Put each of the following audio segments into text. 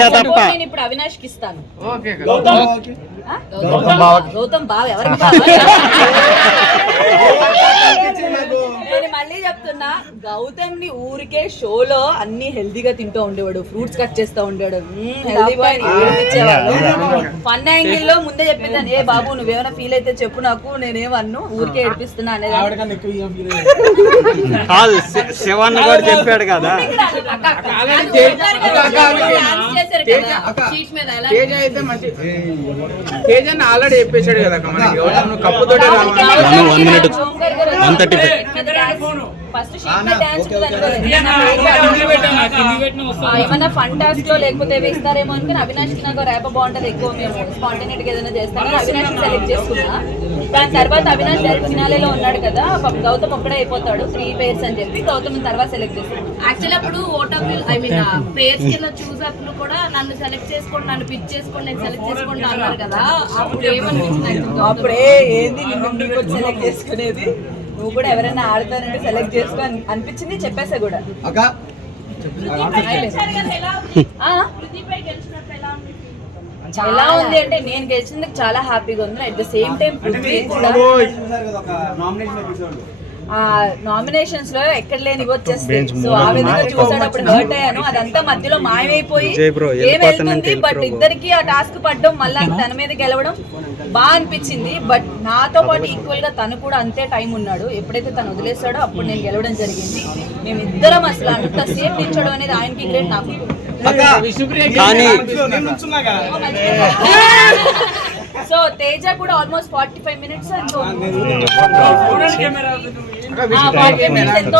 నేను ఇప్పుడు అవినాష్ కి ఇస్తాను. గౌతమ్ బావ ఎవరికి నేను మళ్ళీ చెప్తున్నా, గౌతమ్ ని ఊరికే షోలో అన్ని హెల్దీగా తింటూ ఉండేవాడు, ఫ్రూట్స్ కట్ చేస్తూ ఉండేవాడు, హెల్దీ బాయ్ ఫన్ యాంగిల్ లో ముందే చెప్పేదాన్ని, ఏ బాబు నువ్వేమైనా ఫీల్ అయితే చెప్పు నాకు, నేనేమన్ను ఊరికే ఏడిపిస్తున్నా అనేది చెప్పాడు కదా. ఆల్రెడీ చెప్పేశాడు కదా కప్పుతో ఫస్ట్ ఏమన్నా ఫన్ టాస్క్ లో లేకపోతే వేస్తారేమో అనుకుని అవినాష్ కి నాకు ర్యాప్ బాగుంటది ఎక్కువ, మేము స్పాంటేనియస్ గా ఏదైనా చేస్తాం, అవినాష్ సెలెక్ట్ చేసుకున్నా. దాని తర్వాత అవినాష్ డైరెక్ట్ ఫినాలేలో ఉన్నాడు కదా, గౌతమ్ ఒక్కడే అయిపోతాడు 3 పేర్స్ అని చెప్పి గౌతమ్ తర్వాత సెలెక్ట్ చేసుకున్నాను. యాక్చువల్లీ అప్పుడు ఓటమి ఐ మీన్ పేర్స్ కింద చూసినప్పుడు కూడా నన్ను సెలెక్ట్ చేసుకోండి, నన్ను పిక్ చేసుకోండి, నేను సెలెక్ట్ చేసుకోండి అన్నారు కదా, అప్పుడు ఏమనిపించింది? అప్పుడే ఏంది నిన్ను సెలెక్ట్ చేసుకునేది, నువ్వు కూడా ఎవరైనా ఆడతానంటే సెలెక్ట్ చేసుకో అనిపించింది, చెప్పేసా కూడా. ఎలా ఉంది అంటే నేను గెలిచినందుకు చాలా హ్యాపీగా ఉంది. At the same time nominations లో ఎక్కడ లేని వచ్చేస్తాయి, సో ఆ విధంగా చూసాడప్పుడు హర్ట్ అయ్యాను. అదంతా మధ్యలో మాయమైపోయి ఏం వెళ్తుంది, బట్ ఇద్దరికి ఆ టాస్క్ పడ్డం మళ్ళీ తన మీద గెలవడం బాగా అనిపించింది. బట్ నాతో పాటు ఈక్వల్ గా తను కూడా అంతే టైం ఉన్నాడు, ఎప్పుడైతే తను వదిలేస్తాడో అప్పుడు నేను గెలవడం జరిగింది. మేమిద్దరం అసలు అంత సేఫ్ నిల్చోవడం అనేది ఆయనకి గ్రేట్, నాకు. సో తేజ కూడా ఆల్మోస్ట్ 45 మినిట్స్ ఎంతో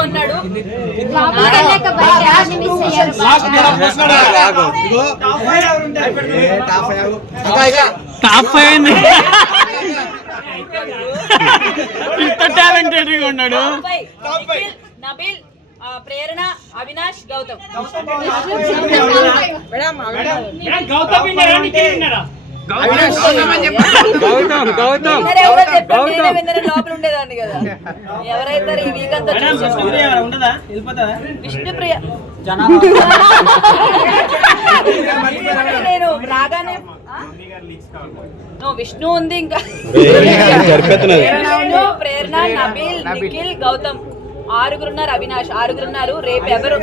ఉన్నాడు. నబీల్, ప్రేరణ, అవినాష్, గౌతమ్. లోపల ఉండేదాన్ని కదా, ఎవరైతే ఈ వీక్ అంతా విష్ణుప్రియ నేను రాగానే విష్ణు ఉంది, ఇంకా ప్రేరణ, నబీల్, నిఖిల్, గౌతమ్, 6 అవినాష్ 6 రేపు ఎవరు,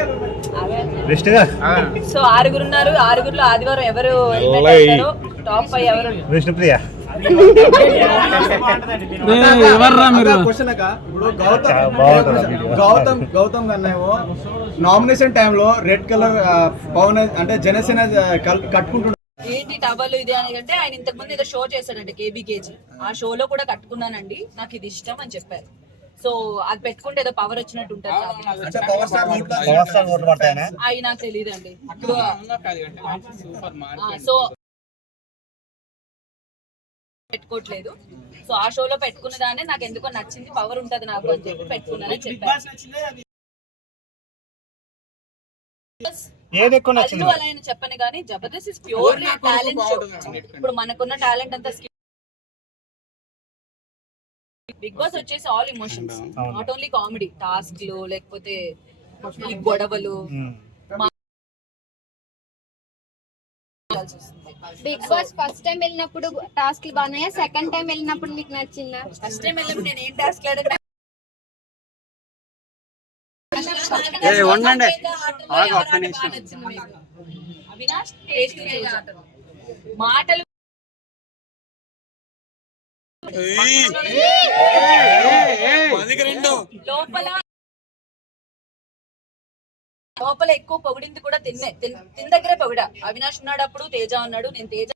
సో 6 6 ఆదివారం ఎవరు టాప్ 5 ఎవరు? విష్ణుప్రియ. గౌతమ్ కన్నేమో నామినేషన్ టైంలో రెడ్ కలర్ పవన్ అంటే జనసేన కట్టుకుంటున్నారు. ఏంటి టవల్ ఇది అని అంటే, ఆయన ఇంతకు ముందు ఏదో షో చేశాడంటే కేబీకేజీ, ఆ షోలో కూడా కట్టుకున్నానండి, నాకు ఇది ఇష్టం అని చెప్పారు. సో అది పెట్టుకుంటే ఏదో పవర్ వచ్చినట్టు ఉంటుంది, అవి నాకు తెలియదు అండి. సో పెట్టుకోవట్లేదు, సో ఆ షోలో పెట్టుకున్న దాన్ని నాకు ఎందుకో నచ్చింది, పవర్ ఉంటది నాకు అని చెప్పి పెట్టుకున్నానని చెప్పారు. అలా చెప్పను కానీ Jabardasth is purely talent show. ఇప్పుడు మనకున్న టాలెంట్ అంతా బిగ్ బాస్ వచ్చేసి all emotions, not only comedy, టాస్క్లు లేకపోతే ఈ గొడవలు. బిగ్ బాస్ ఫస్ట్ టైం వెళ్ళినప్పుడు టాస్క్లు బాగున్నాయా, సెకండ్ టైం వెళ్ళినప్పుడు మీకు నచ్చిందా? ఫస్ట్ టైం వెళ్ళినప్పుడు నేను ఏం టాస్క్ లేదు, అవినాష్ మాటలు లోపల ఎక్కువ పొగిడింది కూడా తిన్న దగ్గరే పొగిడా. అవినాష్ ఉన్నాడు అప్పుడు, తేజ ఉన్నాడు, నేను తేజ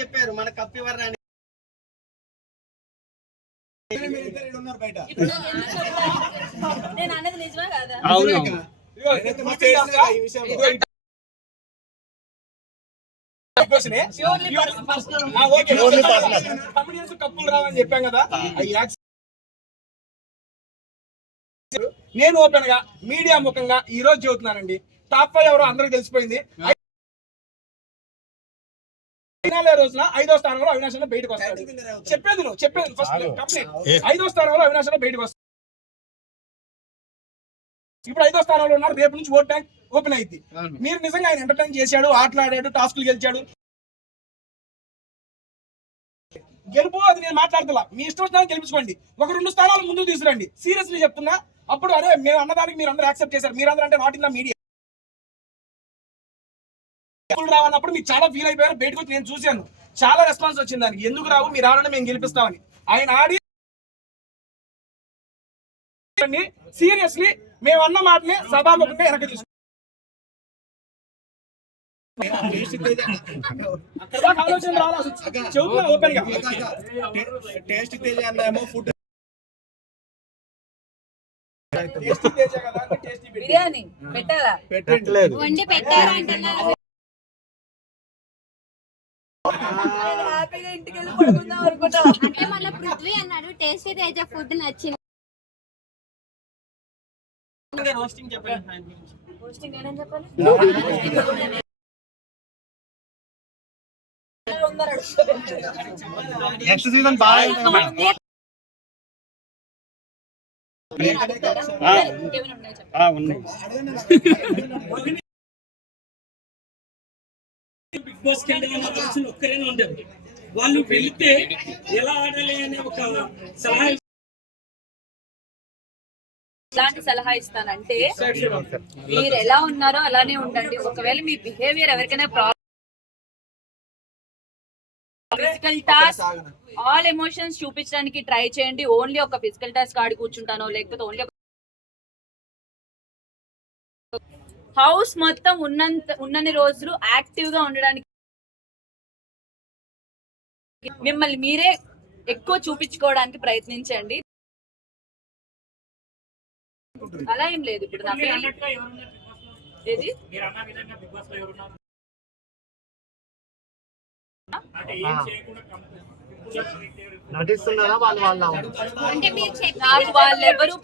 చెప్పారు మన కప్పి నేను అన్నది నిజమే కదా. కప్పులు రావని చెప్పాం కదా, నేను ఓపెన్ గా మీడియా ముఖంగా ఈ రోజు చెబుతున్నానండి, టాప్ 5 ఎవరో అందరికి తెలిసిపోయింది. రోజున 5వ స్థానంలో అవినాష్ బయటకు వస్తాడు. చెప్పేది ఫస్ట్ కంప్లీట్. 5వ స్థానంలో అవినాష్ బయటకు వస్తాడు. ఇప్పుడు 5వ స్థానంలో ఉన్నారు. రేపు నుంచి ఓట్ బ్యాంక్ ఓపెన్ అయింది. మీరు నిజంగా ఆయన ఎంటర్టైన్ చేశాడు, ఆటలాడాడు, టాస్కులు గెలిచాడు, గెలుపు అది నేను మాట్లాడుతున్నా. మీ ఇష్టం వచ్చినా గెలిపించుకోండి, ఒక 2 స్థానాలు ముందుకు తీసుకురండి. సీరియస్లీ చెప్తున్నా. అప్పుడు అరే మేము అన్నదానికి మీరు అందరూ యాక్సెప్ట్ చేశారు. మీరందరూ అంటే నాట్ ఇన్ ద మీడియా రావన్నప్పుడు మీరు చాలా ఫీల్ అయిపోయారు. బయటకు వచ్చి నేను చూశాను, చాలా రెస్పాన్స్ వచ్చింది దానికి. ఎందుకు రావు, మీరు రావాలని మేము గెలిపిస్తామని. ఆయన ఆడి సీరియస్లీ మేము అన్న మాటనే సభాముఖంగా వెనక్కి తీసుకున్నాం. ఆలోచన రావాలి చెబుతున్నా ఓపెన్ గా. టేస్ట్ తేజ అన్న ఏమో ఫుడ్ బిర్యానీ పెట్టాలా? పెట్టలేదు. వండి పెట్టారు అంటున్నారు. హ్యాపీగా ఇంటికి వెళ్ళి పడుకుందాం అనుకుంటా. అంటే మళ్ళీ పృథ్వీ అన్నాడు టేస్టీ తేజ ఫుడ్ నచ్చింది. పోస్టింగ్ ఏమని చెప్పాలి? నెక్స్ట్ సీజన్ బాగా ఇంకేమైనా ఉన్నాయా చెప్పండి. ఉన్నాయి. బిగ్ బాస్ కి ఒక్కరైనా ఉండేది. వాళ్ళు వెళ్తే ఎలా ఆడాలి అనే ఒక సలహా ఇలాంటి సలహా ఇస్తానంటే మీరు ఎలా ఉన్నారో అలానే ఉండండి. ఒకవేళ మీ బిహేవియర్ ఎవరికైనా ఫిజికల్ టాస్క్ ఆల్ ఎమోషన్స్ చూపించడానికి ట్రై చేయండి. ఓన్లీ ఒక ఫిజికల్ టాస్క్ ఆడి కూర్చుంటానో లేకపోతే ఓన్లీ హౌస్ మొత్తం ఉన్నన్ని రోజులు యాక్టివ్ గా ఉండడానికి మిమ్మల్ని మీరే ఎక్కువ చూపించుకోవడానికి ప్రయత్నించండి. అలా ఏం లేదు. ఇప్పుడు నాకు ఏది నటిస్తున్నారా వాళ్ళు అంటే మీరు నాకు వాళ్ళెవరు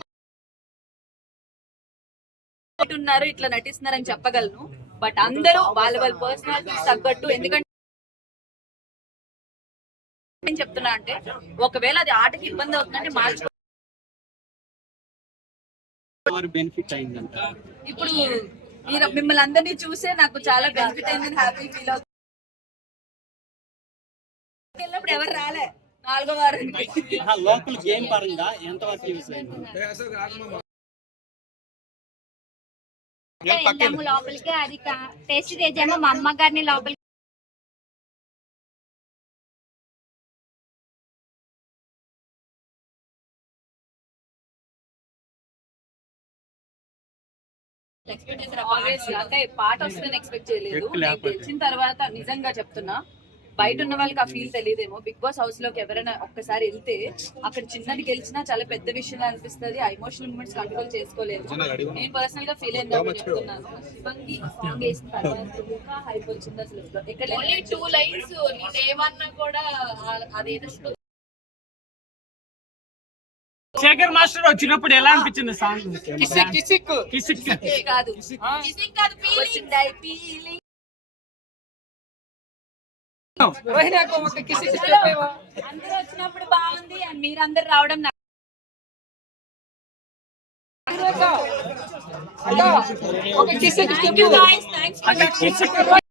ఉన్నారు ఇట్లా నటిస్తున్నారని చెప్పగలను. బట్ అందరూ వాళ్ళ పర్సనాలిటీ తగ్గట్టు. ఎందుకంటే ఏం చెప్తున్నా అంటే ఒకవేళ అది ఆటకి ఇబ్బంది అవుతుందంటే మార్చుకో. బెనిఫిట్ అయిందంట. ఇప్పుడు మీరు మిమ్మల్ని అందరినీ చూసే నాకు చాలా బెనిఫిట్ అయిందని హ్యాపీ ఫీల్ అవుతుంది. వెళ్ళినప్పుడు ఎవరు రాలే 4వ వారానికి. లోకల్ గేమ్ పరంగా ఎంతవరకు యూస్ అయింది? వెళ్ళాము లోపలికి. అది టేస్టీ తేజ ఏమో మా అమ్మ గారిని లోపలికి అంటే పాట వస్తుందని ఎక్స్పెక్ట్ చేయలేదు. గెలిచిన తర్వాత నిజంగా చెప్తున్నా, బయట ఉన్న వాళ్ళకి ఆ ఫీల్ తెలియదేమో. బిగ్ బాస్ హౌస్ లోకి ఎవరైనా ఒక్కసారి వెళ్తే అక్కడ చిన్నది గెలిచినా చాలా పెద్ద విషయం అనిపిస్తుంది. ఆ ఎమోషనల్ మూమెంట్స్ కంట్రోల్ చేసుకోలేదు. నేను పర్సనల్ గా ఫీల్ అయింది చెప్తున్నాను. శివంగి సాంగ్ వేసిన తర్వాత ఇంకా హైప్ వచ్చింది. అసలు ఎక్కడ 2 లైన్స్ నేనేమన్నా కూడా అదేదో శేఖర్ మాస్టర్ వచ్చినప్పుడు ఎలా అనిపించింది సాంగ్? కిసిక్ కాదు వచ్చింది ఫీలింగ్. అందరూ వచ్చినప్పుడు బాగుంది. అండ్ మీరందరూ రావడం థ్యాంక్ యూ గైస్. థ్యాంక్స్.